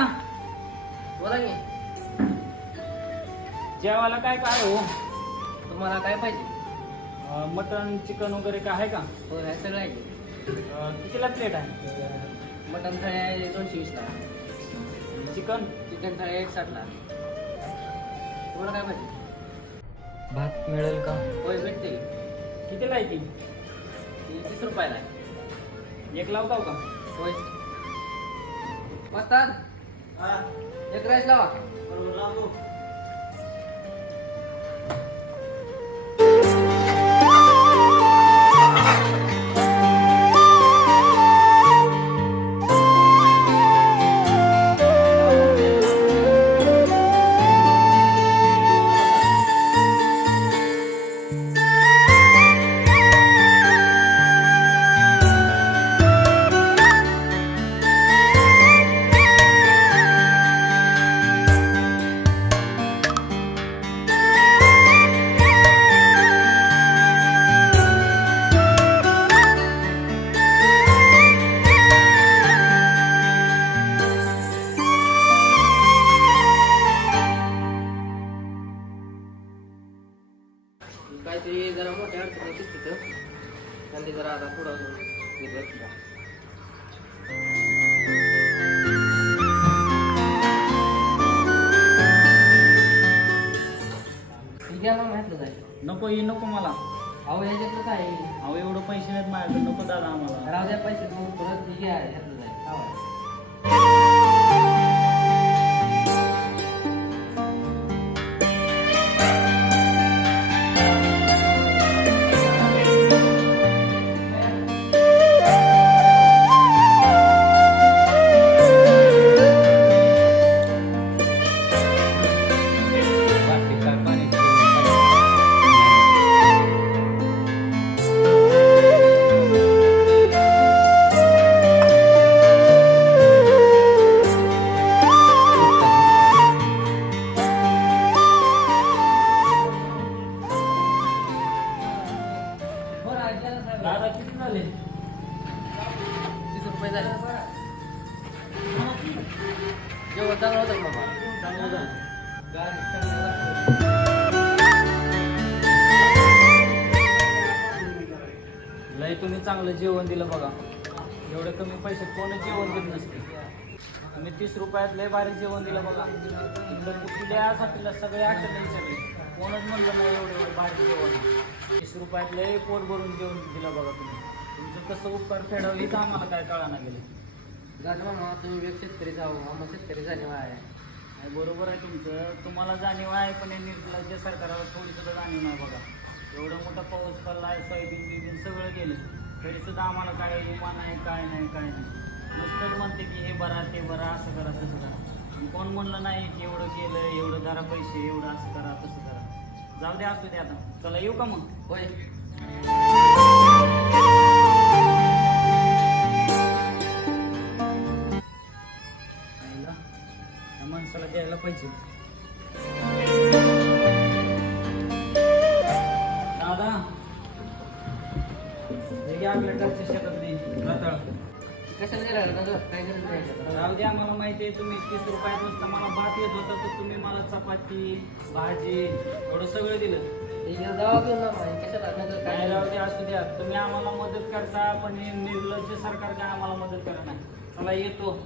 का बोला की. जेवायला काय काय हो? तुम्हाला काय पाहिजे? अं, मटण चिकन वगैरे काय आहे का? हो हे सगळं आहे. अं, कितीला प्लेट आहे? मटन थाळी आहे दोनशे वीसला. चिकन? चिकन थाळी आहे साठला तुम्हाला काय पाहिजे? भात मिळेल का? होय भेटते की. कितीला आहे ती? ती तीस रुपयाला आहे. एक लावताव का? होय. Ha? Yung dress daw. Parang ako. तिथं आणि ते जरा आता जाईल नको ही नको मला. अहो ह्याच्यातलं काय अहो एवढं पैसे नाहीत माझ्याकडे नको दादा आम्हाला. राहू द्या पैसे मग परत ठीक आहे ह्यातलं जाईल दादा किती झाले तीस रुपये झाले जेवण चांगलं होतं का बाबा चांगलं झालं गाडी चांगली लय तुम्ही चांगलं जेवण दिलं बघा. एवढं कमी पैशात कोणच जेवण देत नसते. तुम्ही तीस रुपयात लय भारी जेवण दिलं बघा. इकडं कुठल्या साठीला सगळे आठवले सगळे. कोणच म्हणलं नाही एवढं एवढं भारी जेवण. तीस रुपयात लय पोट भरून जेवण दिलं बघा तुम्ही. तुमचं कसं उपकार फेडावं हेच आम्हाला काय कळाना गेलं. झालं मामा तुम्ही एक शेतकरी जाऊ आम्हाला शेतकरी जाणीव आहे. नाही, बरोबर आहे तुमचं. तुम्हाला जाणीव आहे पण या निर्लज्ज सरकारला थोडी सुद्धा जाणीव नाही बघा. एवढा मोठा पाऊस पडला आहे सोयाबीन बिबीन सगळं गेलं. तरी सुद्धा आम्हाला काय इमान आहे काय नाही काय नाही. नुसतंच म्हणते की हे बरा ते बरा असं करा तसं करा. कोण म्हणलं नाही की एवढं गेलं एवढं धरा पैसे एवढं असं करा तसं करा. जाऊ दे असू दे आता. चला येऊ का मग? होय. आईला, त्या माणसाला द्यायला पाहिजे. दादा हे घ्या आपल्या घरच्या शेतात नाही रताळ. कशाला गेला दादा? काय गरज नाही? राहू द्या मला माहिती आहे तुम्ही तीस रुपयात नुसतं मला भात येत होता तर तुम्ही मला चपाती भाजी एवढं सगळं दिलं. काय राहू असू द्या. तुम्ही आम्हाला मदत करता पण हे निर्लज्ज सरकार काय आम्हाला मदत करा नाही. चला येतो.